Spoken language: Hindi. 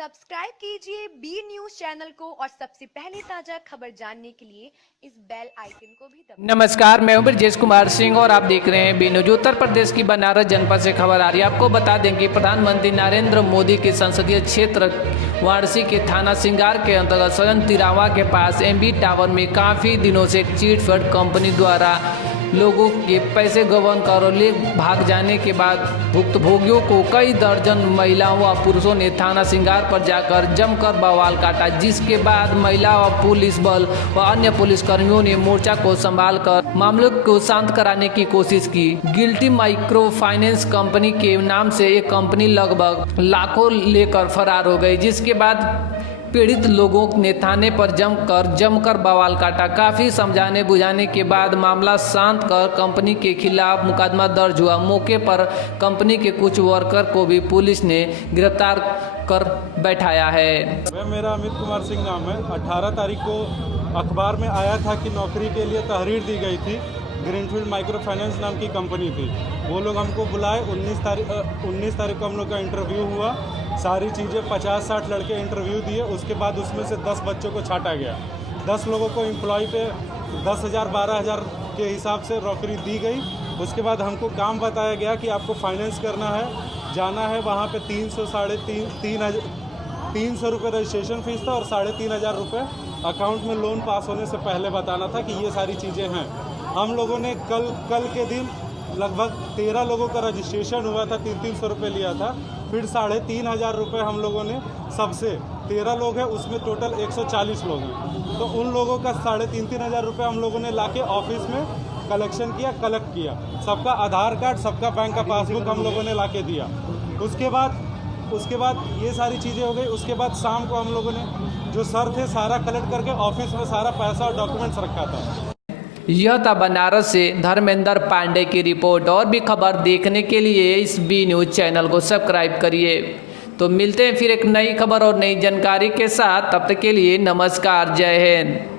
सब्सक्राइब कीजिए बी न्यूज चैनल को और सबसे पहले ताजा खबर जानने के लिए इस बेल आइकन को भी दबाएं। नमस्कार, मैं हूं ब्रजेश कुमार सिंह और आप देख रहे हैं बी न्यूज। उत्तर प्रदेश की बनारस जनपद से खबर आ रही है। आपको बता दें कि प्रधानमंत्री नरेंद्र मोदी के संसदीय क्षेत्र वाराणसी के थाना सिंगार के अंतर्गत सदन तिरावा के पास एमबी टावर में काफ़ी दिनों से एक चिट फंड कंपनी द्वारा लोगों के पैसे गबन कर और ले भाग जाने के बाद भुक्तभोगियों को कई दर्जन महिलाओं व पुरुषों ने थाना सिंगार पर जाकर जमकर बवाल काटा, जिसके बाद महिला व पुलिस बल व अन्य पुलिसकर्मियों ने मोर्चा को संभालकर मामले को शांत कराने की कोशिश की। गिल्टी माइक्रो फाइनेंस कंपनी के नाम से एक कंपनी लगभग लाखों लेकर फरार हो गई, जिसके बाद पीड़ित लोगों ने थाने पर जमकर बवाल काटा। काफ़ी समझाने बुझाने के बाद मामला शांत कर कंपनी के खिलाफ मुकदमा दर्ज हुआ। मौके पर कंपनी के कुछ वर्कर को भी पुलिस ने गिरफ्तार कर बैठाया है। मेरा अमित कुमार सिंह नाम है। 18 तारीख को अखबार में आया था कि नौकरी के लिए तहरीर दी गई थी। ग्रीनफील्ड माइक्रो फाइनेंस नाम की कंपनी थी। वो लोग हमको बुलाए। 19 तारीख को हम लोग का इंटरव्यू हुआ। सारी चीज़ें 50-60 लड़के इंटरव्यू दिए। उसके बाद उसमें से 10 बच्चों को छांटा गया। 10 लोगों को एम्प्लॉय पे 10,000 12,000 के हिसाब से नौकरी दी गई। उसके बाद हमको काम बताया गया कि आपको फाइनेंस करना है, जाना है वहाँ पे 300 रुपये रजिस्ट्रेशन फीस था और 3,500 रुपये अकाउंट में लोन पास होने से पहले बताना था कि ये सारी चीज़ें हैं। हम लोगों ने कल के दिन लगभग 13 लोगों का रजिस्ट्रेशन हुआ था, 300 रुपये लिया था। फिर 3,500 रुपये हम लोगों ने सबसे 13 लोग हैं, उसमें टोटल 140 लोग हैं, तो उन लोगों का 3,500 रुपये हम लोगों ने लाके ऑफिस में कलेक्शन किया, कलेक्ट किया। सबका आधार कार्ड, सबका बैंक का पासबुक हम लोगों ने लाके दिया। उसके बाद ये सारी चीज़ें हो गई। उसके बाद शाम को हम लोगों ने जो सर थे सारा कलेक्ट करके ऑफिस में सारा पैसा और डॉक्यूमेंट्स रखा था। यह था बनारस से धर्मेंद्र पांडे की रिपोर्ट। और भी खबर देखने के लिए इस बी न्यूज चैनल को सब्सक्राइब करिए। तो मिलते हैं फिर एक नई खबर और नई जानकारी के साथ। तब तक के लिए नमस्कार, जय हिंद।